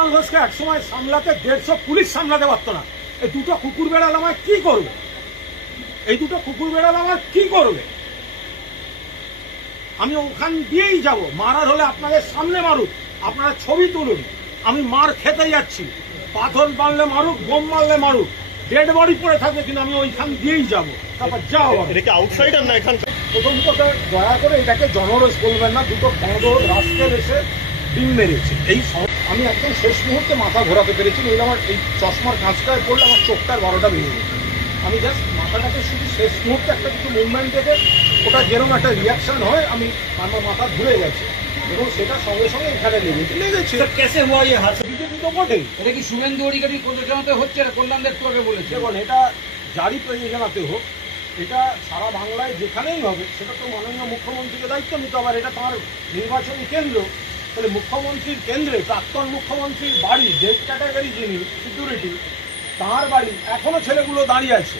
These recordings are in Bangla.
কুণাল ঘোষকে একসময় সামলাতে 150 পুলিশ সামলাতে পারতো না। এই দুটো কুকুর বেড়াল আমায় কি করবে? এই দুটো কুকুর বেড়াল আমার কি করবে? আমি ওখান দিয়েই যাব। মারার হলে আপনাদের সামনে মারুক, আপনারা ছবি তুলুন। আমি মার খেতে যাচ্ছি, পাথর মারলে মারুক, বোম মারলে মারুক, ডেড বডি পড়ে থাকবে, কিন্তু আমি ওইখান দিয়েই যাব। তারপর যাও। এটা কি আউটসাইডার না এখানকার? প্রথম কথা, দয়া করে এটাকে জনরস বলবেন না। দুটো বড় রাস্তায় এসে ডিম মেরেছে। আমি একদম শেষ মুহূর্তে মাথা ঘোরাতে পেরেছি, নইলে আমার এই চশমার কাঁচটায় পড়লে আমার চোখটার 12টা ভেঙে গেছে। আমি জাস্ট মাথাটাকে শুধু শেষ মুহূর্তে একটা কিছু মুভমেন্ট থেকে ওটা যেরকম একটা রিয়াকশন হয়, আমার মাথা ঘুরে গেছে এবং সেটা সঙ্গে সঙ্গে এখানে লেগেছে। कैसे हुआ ये हादसा? বিজেপি তো বটেই। এটা কি শুভেন্দু অধিকারী প্রযোজনাতে হচ্ছে না? কল্যাণ দেব তোকে বলেছে। দেখুন, এটা জারি প্রযোজনাতে হোক, এটা সারা বাংলায় যেখানেই হবে, সেটা তো মাননীয় মুখ্যমন্ত্রীকে দায়িত্ব নিতে হবে। এটা তার নির্বাচনী কেন্দ্র। তাহলে মুখ্যমন্ত্রীর কেন্দ্রে প্রাক্তন মুখ্যমন্ত্রীর বাড়ি, ডেড ক্যাটাগরি যিনি সিকিউরিটি, তার বাড়ি এখনো ছেলেগুলো দাঁড়িয়ে আছে।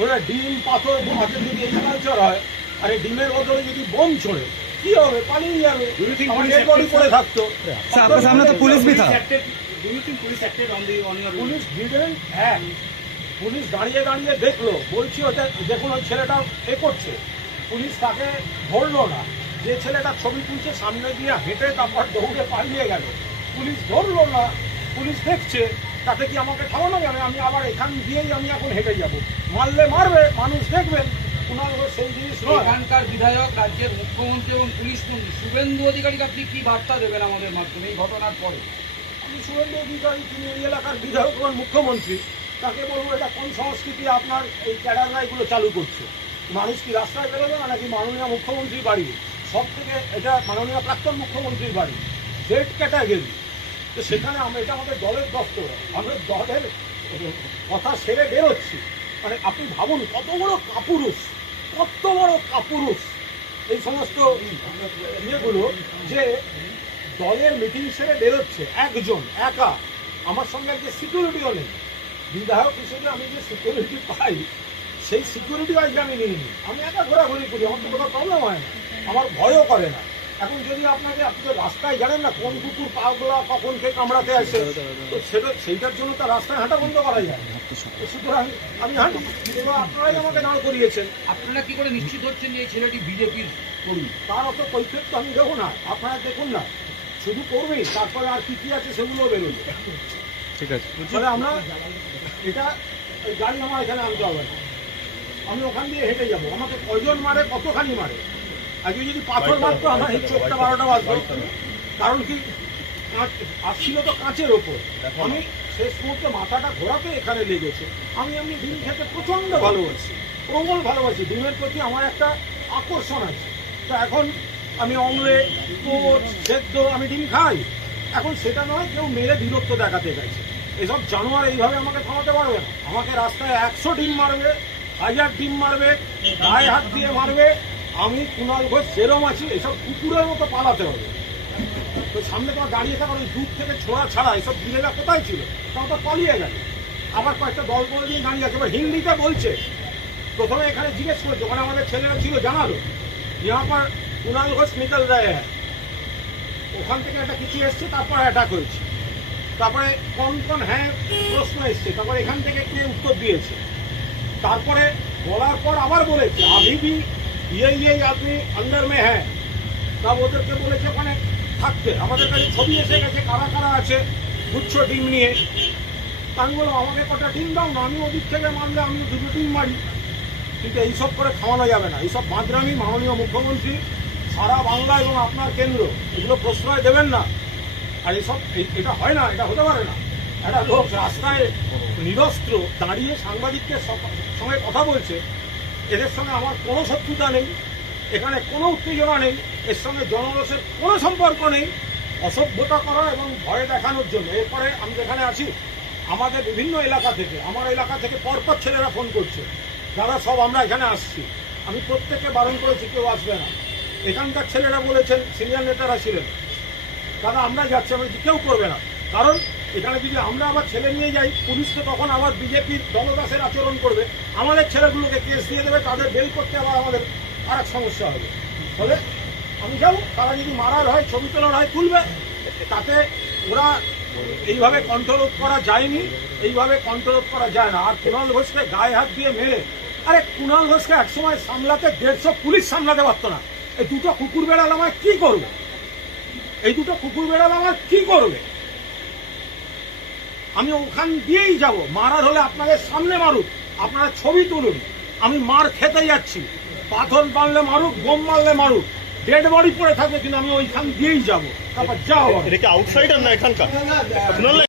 ওরা ডিম পাথর হাতে যদি এই কালচার হয়, আর এই ডিমের বদলে যদি বোম ছোড়ে, কি হবে? পালিয়ে যাবে। আমার ডেড বডি পড়ে থাকতো। आपके सामने तो पुलिस भी था। Police didn't act. পুলিশ দাঁড়িয়ে দাঁড়িয়ে দেখলো, বলছি ওটা দেখুন ওই ছেলেটা করছে। পুলিশ তাকে ধরলো না। যে ছেলেটা ছবি তুলছে সামনে দিয়ে হেঁটে তারপর দৌড়ে পালিয়ে গেল। পুলিশ ধরলো না, পুলিশ দেখছে। তাতে কি আমাকে থামানো যাবে? আমি আবার এখান দিয়েই আমি এখন হেঁটে যাব। মারলে মারবে, মানুষ দেখবেন। কুণাল ঘোষ সেই জিনিস নয়। এখানকার বিধায়ক, রাজ্যের মুখ্যমন্ত্রী এবং পুলিশ মন্ত্রী শুভেন্দু অধিকারীকে আপনি কি বার্তা দেবেন আমাদের মাধ্যমে এই ঘটনার পরে? আমি শুভেন্দু অধিকারী, তিনি এই এলাকার বিধায়ক এবং মুখ্যমন্ত্রী, তাকে বলবো এটা কোন সংস্কৃতি আপনার এই ক্যাডাররা এগুলো চালু করছে? মানুষ কি রাস্তায় বেরোবে না, নাকি মাননীয় মুখ্যমন্ত্রীর বাড়ি? সব থেকে এটা মাননীয় প্রাক্তন মুখ্যমন্ত্রীর বাড়ি, ডেড ক্যাটাগরি। তো সেখানে এটা আমাদের দলের দপ্তর। আমরা দলের কথা সেরে বেরোচ্ছি। মানে আপনি ভাবুন কত বড় কাপুরুষ, কত বড় কাপুরুষ এই সমস্ত ইয়েগুলো, যে দলের মিটিং সেরে বেরোচ্ছে একজন একা। আমার সঙ্গে যে সিকিউরিটিও নেই। বিধায়ক হিসেবে আমি যে সিকিউরিটি পাই, সেই সিকিউরিটি আজকে আমি নিইনি। আমি একা ঘোরাঘুরি করি, আমার তো কোথাও প্রবলেম হয় না, আমার ভয়ও করে না। এখন যদি আপনি তো রাস্তায় জানেন না কোন কুকুর পাগুলা কখন কে কামড়াতে আসে, তো সেইটার জন্য তো রাস্তায় হাঁটা বন্ধ করা যায়। সুতরাং আমি হাঁটি, এবং আপনারাই আমাকে দাঁড় করিয়েছেন। আপনারা কি করে নিশ্চিত হচ্ছেন যে এই ছেলেটি বিজেপির কর্মী? তার অত কৈফিয়ত তো আমি দেবো না, আপনারা দেখুন না। শুধু করবেই, তারপরে আর কি কি আছে সেগুলোও বেরোবে। ঠিক আছে, তাহলে আমরা এটা গাড়ি আমার এখানে আনতে হবে না। আমি ওখান দিয়ে হেঁটে যাবো। আমাকে কয়জন মারে, কতখানি মারে? আজকে যদি পাথর মারতো আমার এই চোখটা 12টা বাজতো। কারণ কি, আসছিল তো কাঁচের ওপর। আমি শেষ মুহূর্তে মাথাটা ঘোরাতে এখানে লেগেছে। আমি ডিম খেতে প্রচণ্ড ভালোবাসি, প্রবল ভালোবাসি। ডিমের প্রতি আমার একটা আকর্ষণ আছে। তো এখন আমি অমলেট, পোচ, সেদ্ধ আমি ডিম খাই। এখন সেটা নয় কেউ মেরে বিরক্ত দেখাতে গেছে। এসব জানোয়ার এইভাবে আমাকে থামাতে পারবে না। আমাকে রাস্তায় 100 ডিম মারবে, 1000 ডিম মারবে, গায়ে হাত দিয়ে মারবে। আমি কুণাল ঘোষ সেরম আছি, এসব কুকুরের মতো পালাতে হবে। তো সামনে তোমার দাঁড়িয়ে থাকার ওই দূর থেকে ছোঁড়া ছাড়া এসব বিলেরা কোথায় ছিল? তাও তো পালিয়ে গেল। আবার কয়েকটা দল করে দিয়ে দাঁড়িয়ে আছে। এবার হিন্দিতে বলছে। প্রথমে এখানে জিজ্ঞেস করেছে, ওখানে আমাদের ছেলেরা ছিল, জানালো यहाँ पर কুণাল ঘোষ নিকল রয়ে হ্যাঁ। ওখান থেকে একটা কিছু এসছে, তারপর অ্যাটাক হয়েছে। তারপরে কোন কোন হ্যাঁ প্রশ্ন এসছে, তারপরে এখান থেকে কে উত্তর দিয়েছে। তারপরে বলার পর আবার বলেছে আমি भी ये आदमी अंदर में है। তা ওদেরকে বলেছে ওখানে থাকতে। আমাদের কাছে ছবি এসে গেছে কারা কারা আছে গুচ্ছ ডিম নিয়ে। আমি বললাম আমাকে কটা ডিম দাও না, আমি ওদিক থেকে মারলে আমি 2টো ডিম মারি। কিন্তু এইসব করে খাওয়ানো যাবে না। এইসব বাঁদরামি মাননীয় মুখ্যমন্ত্রী সারা বাংলা এবং আপনার কেন্দ্র এগুলো প্রশ্রয় দেবেন না। আর এইসব এটা হয় না, এটা হতে পারে না। একটা লোক রাস্তায় নিরস্ত্র দাঁড়িয়ে সাংবাদিকদের সঙ্গে কথা বলছে। এদের সঙ্গে আমার কোনো শত্রুতা নেই, এখানে কোনো উত্তেজনা নেই, এর সঙ্গে জনরসের কোনো সম্পর্ক নেই। অসভ্যতা করা এবং ভয় দেখানোর জন্য। এরপরে আমি যেখানে আছি, আমাদের বিভিন্ন এলাকা থেকে, আমার এলাকা থেকে পরপর ছেলেরা ফোন করছে, যারা সব আমরা এখানে আসছি। আমি প্রত্যেককে বারণ করেছি কেউ আসবে না। এখানকার ছেলেরা বলেছেন, সিনিয়র নেতারা ছিলেন, দাদা আমরা যাচ্ছি। আমি কেউ করবে না। কারণ এখানে যদি আমরা আবার ছেলে নিয়ে যাই, পুলিশ তো তখন আবার বিজেপির দলদাসের আচরণ করবে, আমাদের ছেলেগুলোকে কেস দিয়ে দেবে, তাদের বেল করতে আবার আমাদের আর এক সমস্যা হবে। ফলে আমি যাবো, তারা যদি মারার হয়, ছবি তোলার হয়, তুলবে। তাতে ওরা এইভাবে কন্ট্রোল করা যায়নি, এইভাবে কন্ট্রোল করা যায় না। আর কুণাল ঘোষকে গায়ে হাত দিয়ে মেরে, আরে কুণাল ঘোষকে একসময় সামলাতে 150 পুলিশ সামলাতে পারতো না। এই দুটো কুকুর বেড়াল আমার কি করবে? এই দুটো কুকুর বেড়াল আমার কি করবে? আমি ওখান দিয়েই যাব। মারার হলে আপনাদের সামনে মারুক, আপনারা ছবি তুলুন। আমি মার খেতে যাচ্ছি, পাথর মারলে মারুক, বোম মারলে মারুক, ডেড বডি পড়ে থাকবে, কিন্তু আমি ওইখান দিয়েই যাব। তারপর যাও। এটা কি আউটসাইডার না এখানকার?